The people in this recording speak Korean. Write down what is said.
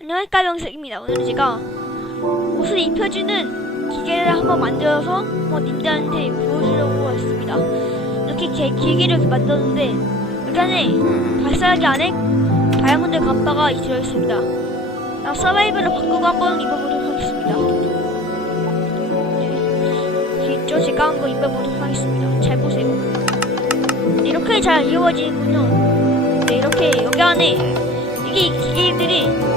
안녕하십니까, 명색입니다. 오늘은 제가 옷을 입혀주는 기계를 한번 만들어서 님들한테 보여주려고 했습니다. 이렇게 기계를 이렇게 만들었는데 여기 안에 발사하기 안에 다이아몬드 감바가 들어있습니다. 나 서바이벌을 바꾸고 한번 입어보도록 하겠습니다. 네, 있죠? 제가 한번 입어보도록 하겠습니다. 잘 보세요. 이렇게 잘 이루어지는군요. 네, 이렇게 여기 안에 이게 기계들이